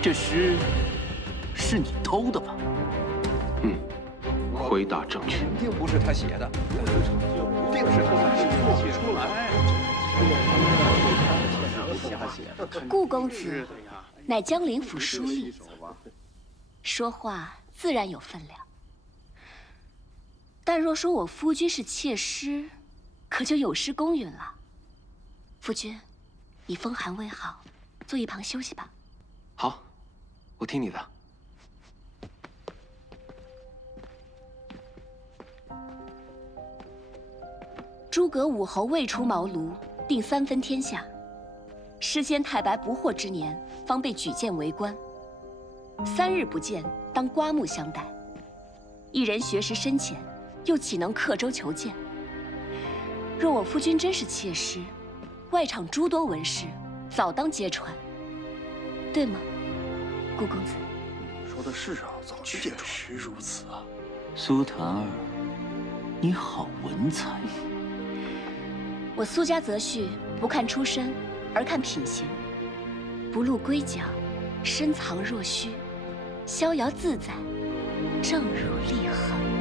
这诗是你偷的吧？回答正确。肯定不是他写的，一定是他写出来。顾公子乃江陵府书吏，说话自然有分量。但若说我夫君是窃师，可就有失公允了。夫君，以风寒为好，坐一旁休息吧。好，我听你的。诸葛武侯未出茅庐，定3分天下。诗仙太白不惑之年，方被举荐为官。3日不见，当刮目相待。一人学识深浅，又岂能刻舟求剑？若我夫君真是窃师，外场诸多文士早当揭穿，对吗，顾公子？说的是啊，早就揭穿。确实如此啊。苏檀儿，你好文采。我苏家择婿不看出身，而看品行。不露龟角，深藏若虚，逍遥自在，正如立恒。